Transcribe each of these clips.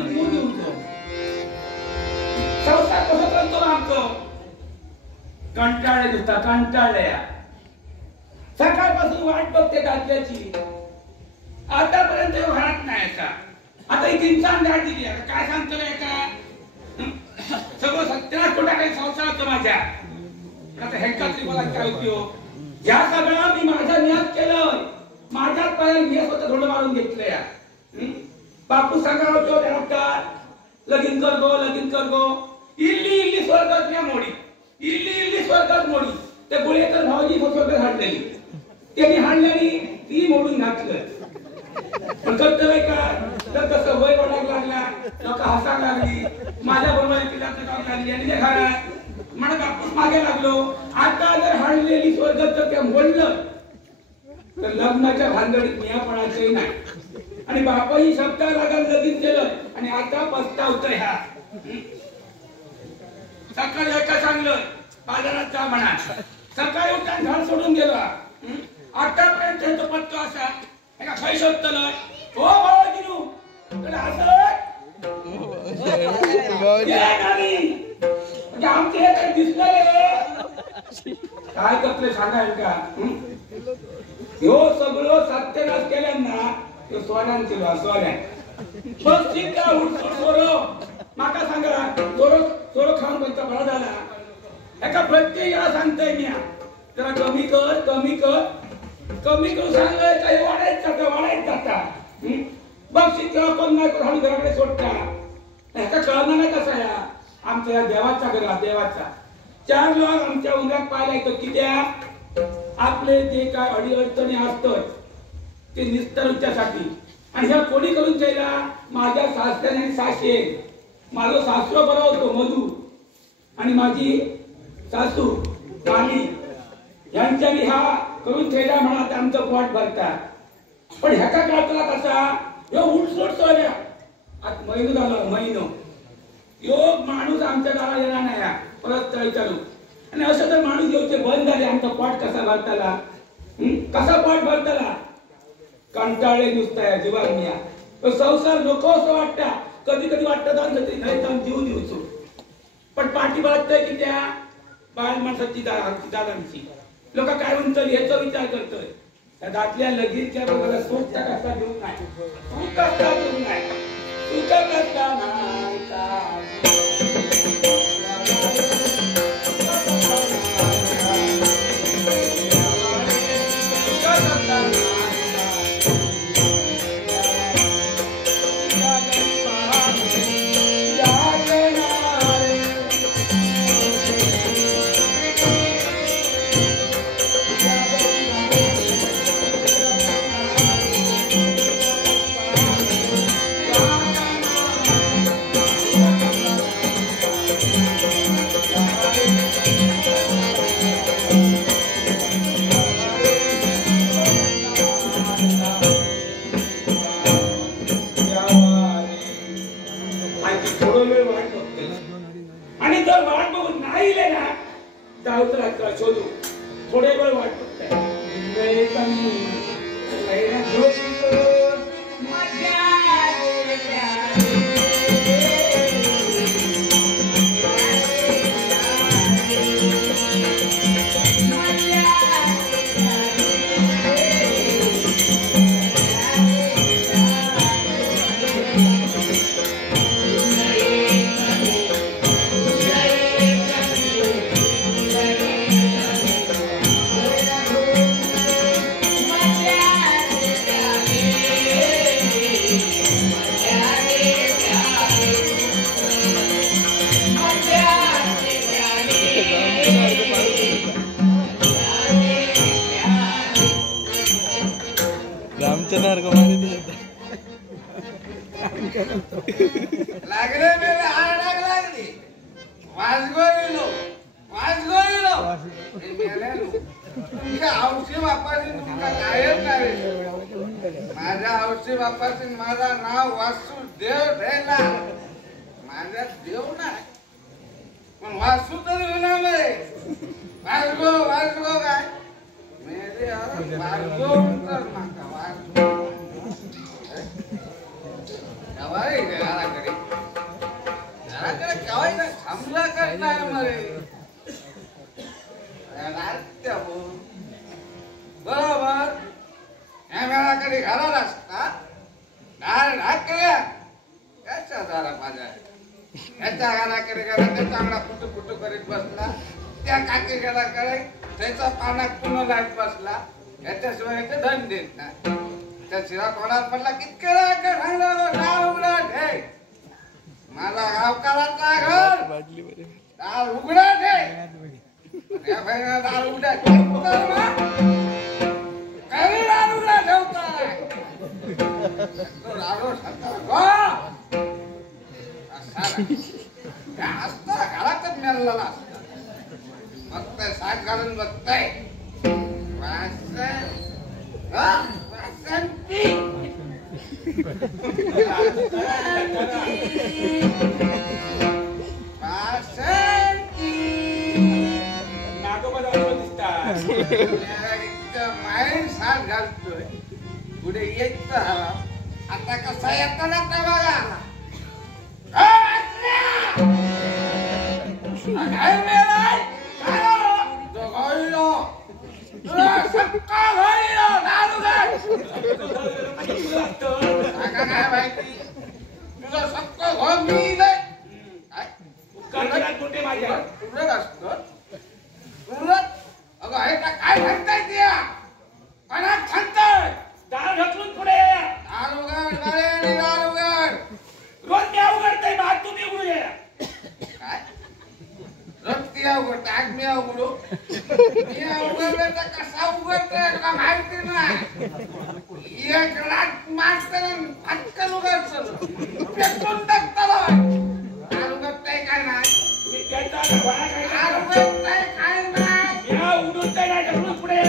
जीव दिवचो संसार कसं करतो आमचो कंटाळे दिसता कंटाळल्या सकाळपासून वाट बघते दादल्याची आतापर्यंत घरात नाही का आता ही इन्सान गाठ दिली आता काय सांगतो का सगळं सत्यानाश कोटा काही संसाराचं माझ्या आता हेकातली मला काय उपयोग या सगळं मी माझा नियत केलं माझ्याच पायाला मी स्वतः थोडं मारून घेतलंय बापू सांगा होतो त्यानंतर लगीन कर गो इल्ली इल्ली स्वर्गात मी मोडी इल्ली स्वर्गात मोडी ते गुळेकर भाऊजी फसवत हाडलेली त्यांनी हाडलेली ती मोडून घातलं पण कर्तव्य काय तर कसं वय वाढायला लागला लोक हसायला लागली माझ्या बरोबर पिलाचं काम लागली आणि ते खायला म्हणा बापूस मागे लागलो आता जर हाडलेली स्वर्गात त्या मोडलं तर लग्नाच्या भानगडीत मियापणाचंही नाही आणि बापाही शब्दा लागायला लगीन केलं आणि आता पस्तावतोय ह्या सकाळी एका चांगलं बाजारात जा म्हणा सकाळी उठून घर सोडून गेलो आतापर्यंत तो पत्तो असा एका खाई शोधतलोय हो भावाजीनू तर असं आमचे हे काही दिसलं काय करतले सांगाल का ह्यो सगळं सत्यानाश केल्यांना तो सोन्यान केलो सोन्या बस चिंता उठसूट सोरो माका सांगा सोरो खाऊन कोणता बरा झाला एका प्रत्येक याला सांगतोय मी जरा कमी कर सांगलंय काही वाढायच जाता बक्षीस तेव्हा पण नाही कर हळू घराकडे सोडता ह्याचा कळणार नाही कसा या आमच्या या देवाचा घरात देवाचा 4 लोक आमच्या उंगरात पाहिला येतो कित्या आपले जे काय अडीअडचणी असतोय ते निस्तरुच्यासाठी आणि ह्या कोणी करून केला माझ्या सासऱ्याने साशे माझा सासरो बरा होतो मधू आणि माझी सासू मामी यांच्या हा करून ठेवला म्हणा आमचं पोट भरतात पण ह्याचा काळाला कसा ह्यो उठसूट सोड्या आज महिनो झाला महिनो योग माणूस आमच्या गावाला येणार नाही परत तळी चालू आणि असं तर माणूस येऊचे बंद झाले आमचा पोट कसा भरताला कसा पोट भरताला कंटाळे नुसताय जीवाग्निया तो संसार नको असं वाटता कधी कधी वाटतं नाही तर जीव दिवचो पण पाठी वाटतंय की त्या बाळ माणसाची दादांची लोक काय म्हणतात याचा विचार करतोय त्या दातल्या लगीनच्या बरोबर सोडता कसा देऊ नाही तू कसा देऊ नाही तू कसा नाही का शोधू थोडे वेळ वाट बघताय रामचंद्र को मारी दिया लागले मेरे आग लागली वाजगोळीलो मेलेलो तुमच्या औषधी बापाची तुमका गायब नाही माझ्या औषधी बापाची माझा नाव वासुदेव ठेला माझा देव नाही पण वासू तरी विनामय वासगो काय मेरे वासगो तर माका वासगो दवाई घराला करी टाके गेला काय त्याचा पानात पुन्हा लाईट बसला याच्याशिवाय ते धन देत नाही त्या शिरा कोणात पडला कितके माझा गावकाराचा घर दार उघडा ठे दार उघडा काही दार उघडा ठेवताय तो दारू असता घरातच मेलेला असता बघताय साठ घालून बघताय मायन साथ घालतोय पुढे येत आता कसा येतो ना त्या बघा तुझं सक्का घर मी असतो अगं आहे का काय म्हणताय त्या अनाथ सांगताय दार ढकलून पुढे दार उघड बरे दार उघड रोज त्या उघडताय भात तुम्ही उघडू ये काय रोज ती उघडत आज मी उघडू मी उघडलं तर कसा उघडतोय का माहिती नाही एक लाट मारताना पटकन उघडचं पेटून टाकताला दार उघडताय काय नाही तुम्ही केलता का गोळा काय दार उघडताय काय नाही या उडून जाय ना ढकलून पुढे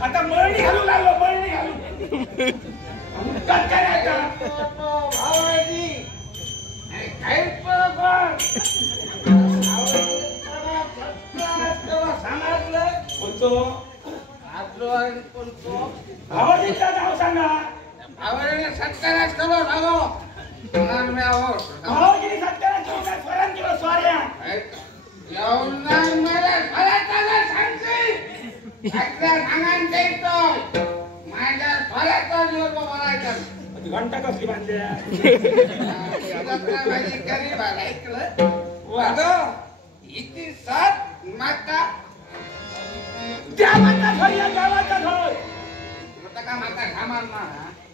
आता मळणी घालू लागलो मळणी घालू भावाजीचा नाव सांगा सत्यानाश करो सांगो भावाजीने सत्यानाश करून काय स्वरान केलं स्वाऱ्या येऊन नाही मला फळाचा सांगते सांगायचं येतो माझ्या फळाचा दिवस बोलायचं घंटा कसली बांधल्या माझी गरीब आला ऐकलं इथे सात माता देवाचा घर या देवाचा घर का माता घामार ना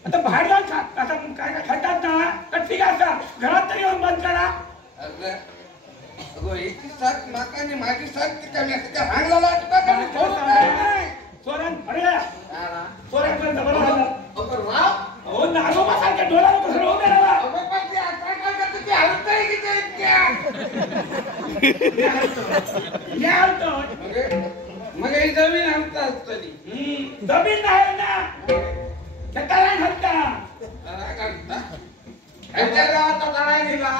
आता बाहेर जाऊन आता काय काय खातात ना तर ठीक आहे घरात तरी येऊन बंद करा अगो इथे सात माताने माझी साथ ती कमी असते त्या सांगला तुका कमी सोडून नाही सोरण अरे सोऱ्यापर्यंत बरं झालं अगो राव हो नागोबासारख्या डोळ्याला कसं होऊ दे ना अगो पण ती आता काय करते ती हलत आहे की ते इतक्या या होतो मग ही जमीन हलत असतली जमीन नाही ना त्याला घालता काय करता ह्याच्या गावात तळा दिला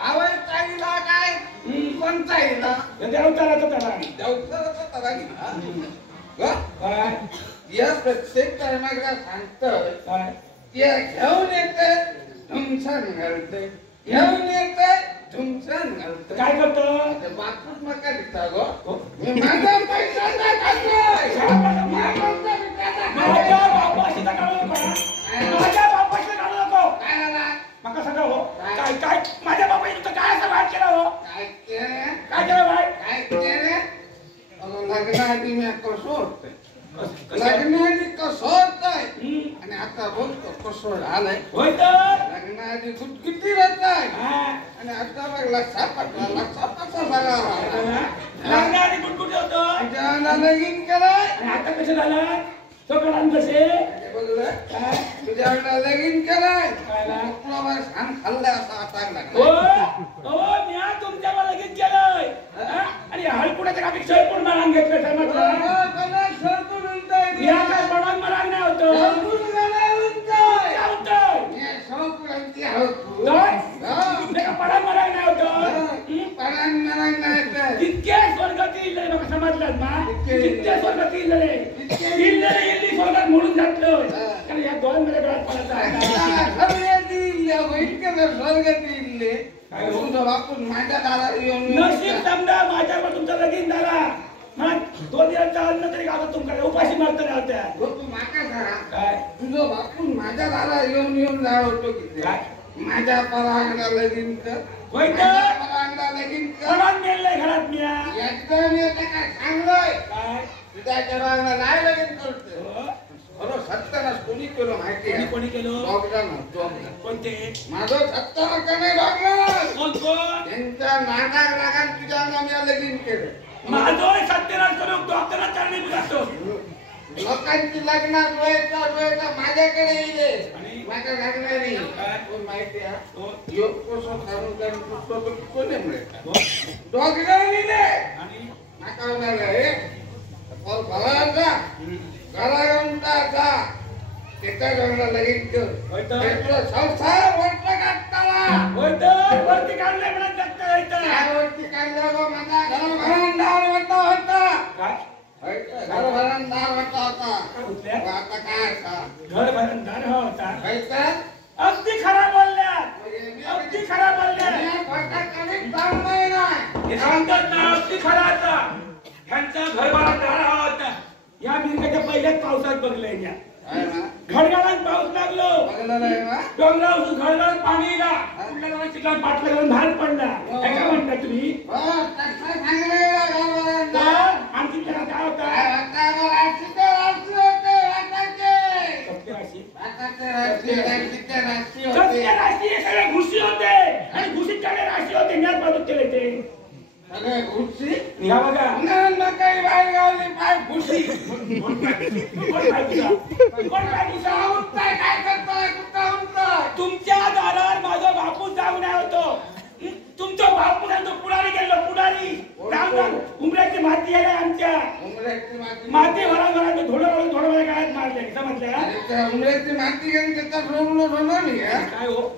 आवय ताईला काय कोणता हिला देवताला तर देवताचा तळा दिला या प्रत्येक टायमाला सांगतोय ते घेऊन येते धुमसान घालते घेऊन येते धुमसान घालते काय करतो बाथरूम मका दिसता गो मी माझा पैसा टाकतोय माझ्या बापाशी तर काढू नको माझ्या बापाशी काढू नको काय झाला मका सगळं हो काय काय माझ्या बापाने तुझं काय असं वाट केलं हो काय केलं काय केलं भाई काय केलं अगं लग्नाआधी मी कसं होतंय लग्नाआधी कसं होतंय आणि आता बोलतो कसं झालंय होय तर लग्नाआधी किती राहत आहे हा आणि आता बघ लक्षापाचा सगळा लग्नाआधी कुठकुठे होतं जेव्हा लगीन कराय आणि आता कसं झालं सगळं कसे बघलं काय तुझ्या लगीन कराय काय ना तुला छान खाल्लं असं वाटायला हो लागलं हो मी घेतलं समजलं या काय पडान मला नाही होतं पडान मला नाही होतं तितके स्वर्गात इल्ले समजलं ना तितके स्वर्गात इल्ले स्वर्गात म्हणून घातलं कारण या दोन मध्ये गळात पडायचा माझ्या दारात येऊन नशीब समजा माझ्यावर तुमचा लगीन झाला मग 2 दिवसाचा अन्न तरी गावत तुमकडे उपाशी मारता होत्या तू माका सांगा काय तुझं बापून माझ्या दारात येऊन जाळ होतो की माझ्या परांगणा लगीन कर परांगणा लगीन कर मेलय घरात मी एकदम येते काय सांगलोय काय तुझ्या परांगणा नाही लगीन करतो खरं सत्यानाश कोणी केलं माहिती आहे कोणी केलं डॉक्टर कोणते माझं सत्यानाश का नाही डॉक्टर कोण कोण त्यांच्या नाटक लागान तुझ्या नाम्या लगीन केलं माझं सत्यनाश करून डॉक्टरला चालणे बुजातो लोकांची लग्न रोयचा माझ्याकडे येईल माझ्या लग्नाने कोण माहिती आहे योग कसं करून पुस्तक कोणी मिळेल डॉक्टर लिहिले आणि नाका म्हणाले हे भराचा घराचा त्याच्या जवळ लगीन कर संसार वरती काढताला वरती काढले म्हणून जगता वरती काढलं माझा घरभरांडार होता काय घरभरांडार होता आता काय घर भरणार होता होता अगदी खरा बोलल्या अगदी खरा बोलल्या हे सांगतात ना अगदी खरा आता ह्यांचा घर भरणार होता या मिरकाच्या पहिल्याच पावसात बघलंय या घडगाळात पाऊस लागलो डोंगरावरून घडगाळात पाणी येला कुठल्या चिखलात पाटला घालून बाहेर पडला काय काय म्हणता तुम्ही आणखी त्याला काय होता सगळे घुशी होते आणि घुशीत सगळे राशी होते म्यात बाजूत केले ते या बघा काही बाहेर गावली पाय घुशी तुमच्या दारात माझा बापू जाऊन होतो तुमचा बापू तो पुढारी गेलो पुढारी उमऱ्याची माती आली आमच्या माती भरा भरा थोडं काय मारले समजलं उमऱ्याची माती घेऊन त्याचा काय हो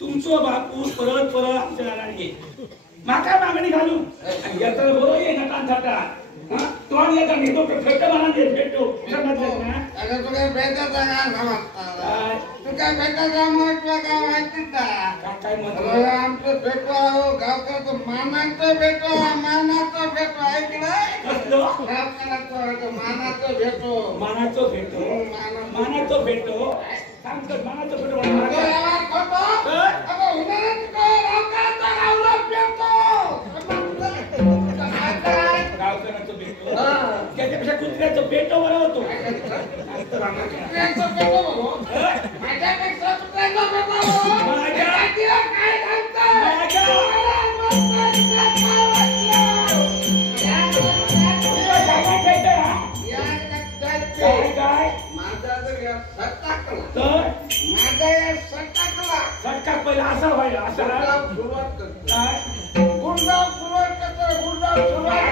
तुमचं बापू परत आमच्या दारात घे माका मागणी घालून याचा बरोबर ये नका थाटा तो आणि आता घेतो फेट म्हणा दे फेटो समजलं ना अगं तुला भेटायचा का तू काय भेटायचा महत्व काय माहिती का काय म्हणतो आमचं भेटो गावचा मानाचं भेटो मानाचं भेटो ऐकलं कसलं गावचा मानाचं भेटो मानाचं भेटो मानाचं भेटो सांगतो मानाचं भेटो त्याच्यापेक्षा कुत्र्याचं पेटो बरं होतो काय सटका पहिला असा व्हायला असा सुरुवात करतो गुंडाव सुरुवात करतो गुंडाव सुरुवात